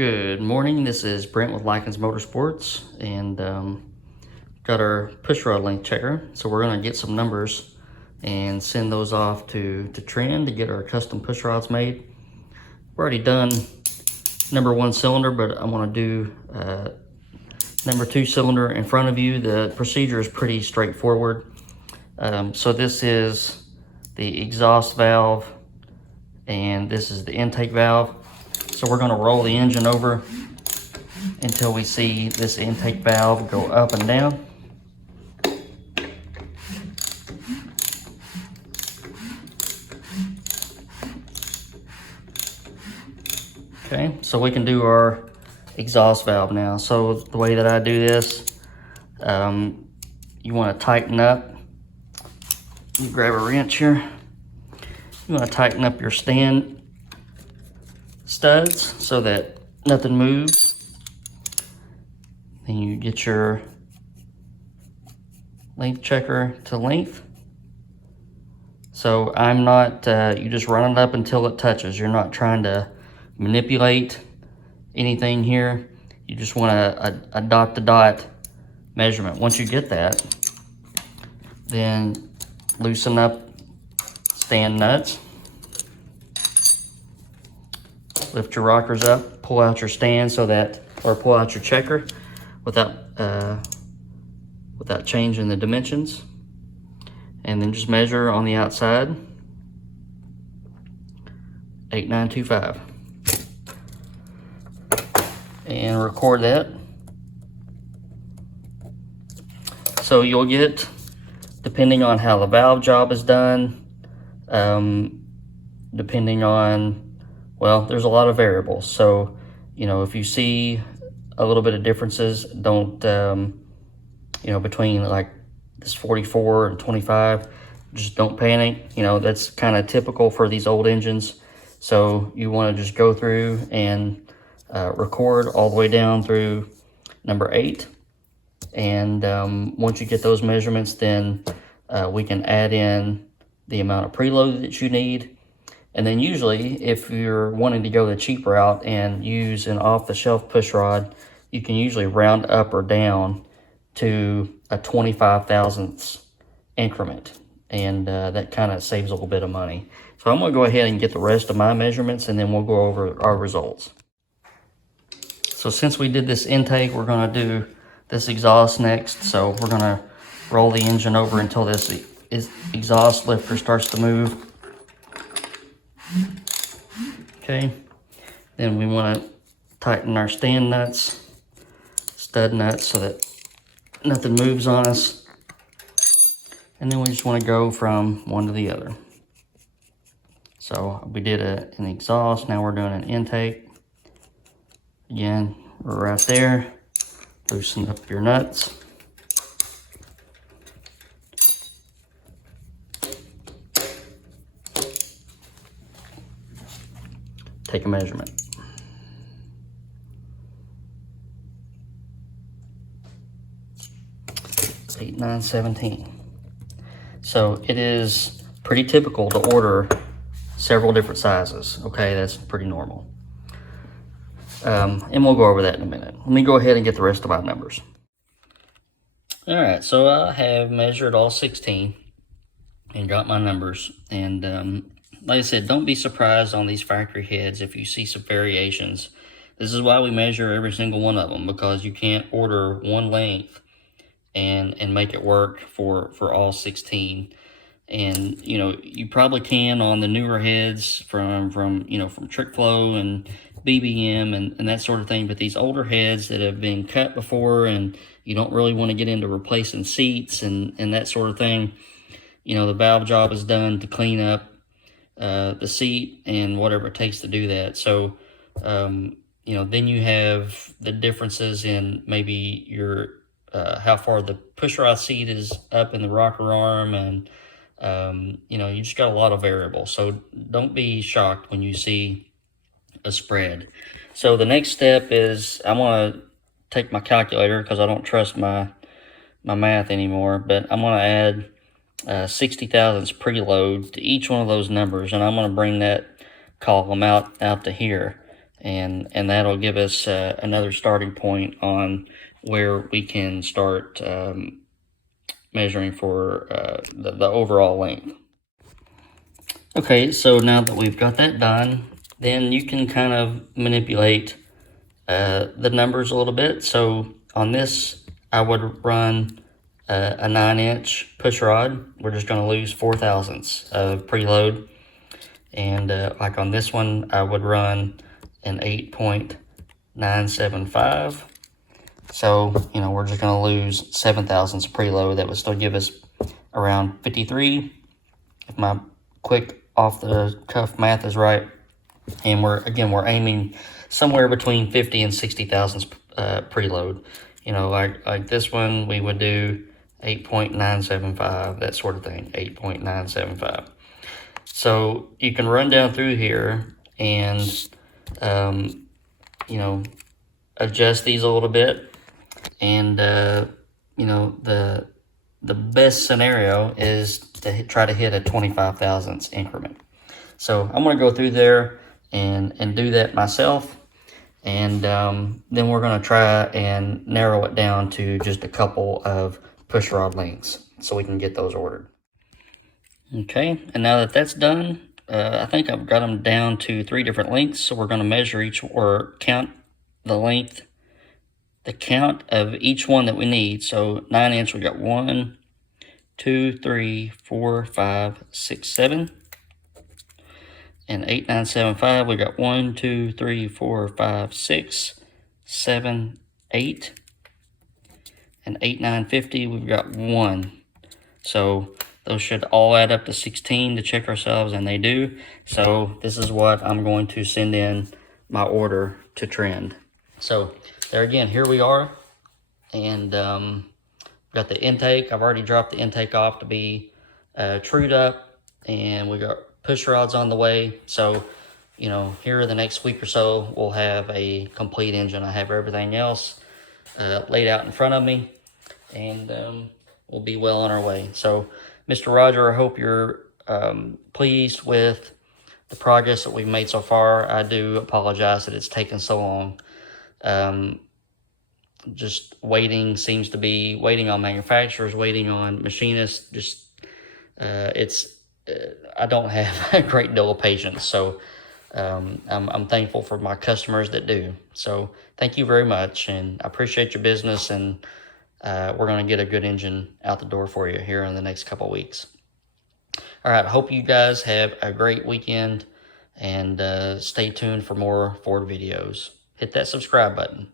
Good morning, this is Brent with Lykins Motorsports, and got our pushrod length checker. So we're going to get some numbers and send those off to Trend to get our custom pushrods made. We're already done number 1 cylinder, but I'm going to do number 2 cylinder in front of you. The procedure is pretty straightforward. So this is the exhaust valve, and this is the intake valve. So we're going to roll the engine over until we see this intake valve go up and down. Okay, so we can do our exhaust valve now. So the way that I do this, you want to tighten up. You grab a wrench here. You want to tighten up your stand studs so that nothing moves. Then you get your length checker to length. So I'm not, you just run it up until it touches. You're not trying to manipulate anything here. You just want a dot to dot measurement. Once you get that, then loosen up stand nuts. Lift your rockers up, pull out your stand so that, or pull out your checker without changing the dimensions. And then just measure on the outside, 8925. And record that. So you'll get, depending on how the valve job is done, depending on, well, there's a lot of variables. So, you know, if you see a little bit of differences, don't, you know, between like this 44 and 25, just don't panic. You know, that's kind of typical for these old engines. So you want to just go through and record all the way down through number 8. And once you get those measurements, then we can add in the amount of preload that you need. And then usually, if you're wanting to go the cheap route and use an off-the-shelf push rod, you can usually round up or down to a 25 thousandths increment. And that kind of saves a little bit of money. So I'm going to go ahead and get the rest of my measurements, and then we'll go over our results. So since we did this intake, we're going to do this exhaust next. So we're going to roll the engine over until this exhaust lifter starts to move. Okay, then we want to tighten our stand nuts, stud nuts, so that nothing moves on us. And then we just want to go from one to the other. So we did an exhaust, now we're doing an intake. Again, we're right there. Loosen up your nuts. Take a measurement. It's 8/9/17. So it is pretty typical to order several different sizes. Okay, that's pretty normal. And we'll go over that in a minute. Let me go ahead and get the rest of my numbers. All right, so I have measured all 16 and got my numbers. And like I said, don't be surprised on these factory heads if you see some variations. This is why we measure every single one of them, because you can't order one length and make it work for all 16. And you know, you probably can on the newer heads from you know, from Trick Flow and BBM and that sort of thing. But these older heads that have been cut before, and you don't really want to get into replacing seats and that sort of thing, you know, the valve job is done to clean up the seat and whatever it takes to do that. So you know, then you have the differences in maybe your how far the pushrod seat is up in the rocker arm, and you know, you just got a lot of variables. So don't be shocked when you see a spread. So the next step is I'm going to take my calculator, because I don't trust my math anymore, but I'm going to add 60 thousandths preload to each one of those numbers, and I'm going to bring that column out to here. and that'll give us another starting point on where we can start measuring for the overall length. Okay, so now that we've got that done, then you can kind of manipulate the numbers a little bit. So on this, I would run a 9-inch push rod. We're just going to lose 0.4 of preload. And like on this one, I would run an 8.975. So, you know, we're just going to lose 0.7 of preload. That would still give us around 53, if my quick off the cuff math is right. And we're aiming somewhere between 50 and 60 thousandths preload. You know, like this one, we would do 8.975, that sort of thing, 8.975. So you can run down through here and, you know, adjust these a little bit. And, you know, the best scenario is to try to hit a 25 thousandths increment. So I'm going to go through there and do that myself. And then we're going to try and narrow it down to just a couple of push rod lengths so we can get those ordered. Okay, and now that that's done, I think I've got them down to 3 different lengths. So we're going to measure each, or count the length, the count of each one that we need. So 9-inch, we got 1, 2, 3, 4, 5, 6, 7. And 8.975, we got 1, 2, 3, 4, 5, 6, 7, 8. And 8.950, we've got 1. So those should all add up to 16 to check ourselves, and they do. So this is what I'm going to send in my order to Trend. So there again, here we are. And got the intake. I've already dropped the intake off to be trued up, and we got push rods on the way. So, you know, here in the next week or so, we'll have a complete engine. I have everything else laid out in front of me, and we'll be well on our way. So, Mr. Roger, I hope you're pleased with the progress that we've made so far. I do apologize that it's taken so long. Just waiting seems to be waiting on manufacturers, waiting on machinists. Just I don't have a great deal of patience, so I'm thankful for my customers that do. So thank you very much, and I appreciate your business, and we're going to get a good engine out the door for you here in the next couple of weeks. All right, I hope you guys have a great weekend, and stay tuned for more Ford videos. Hit that subscribe button.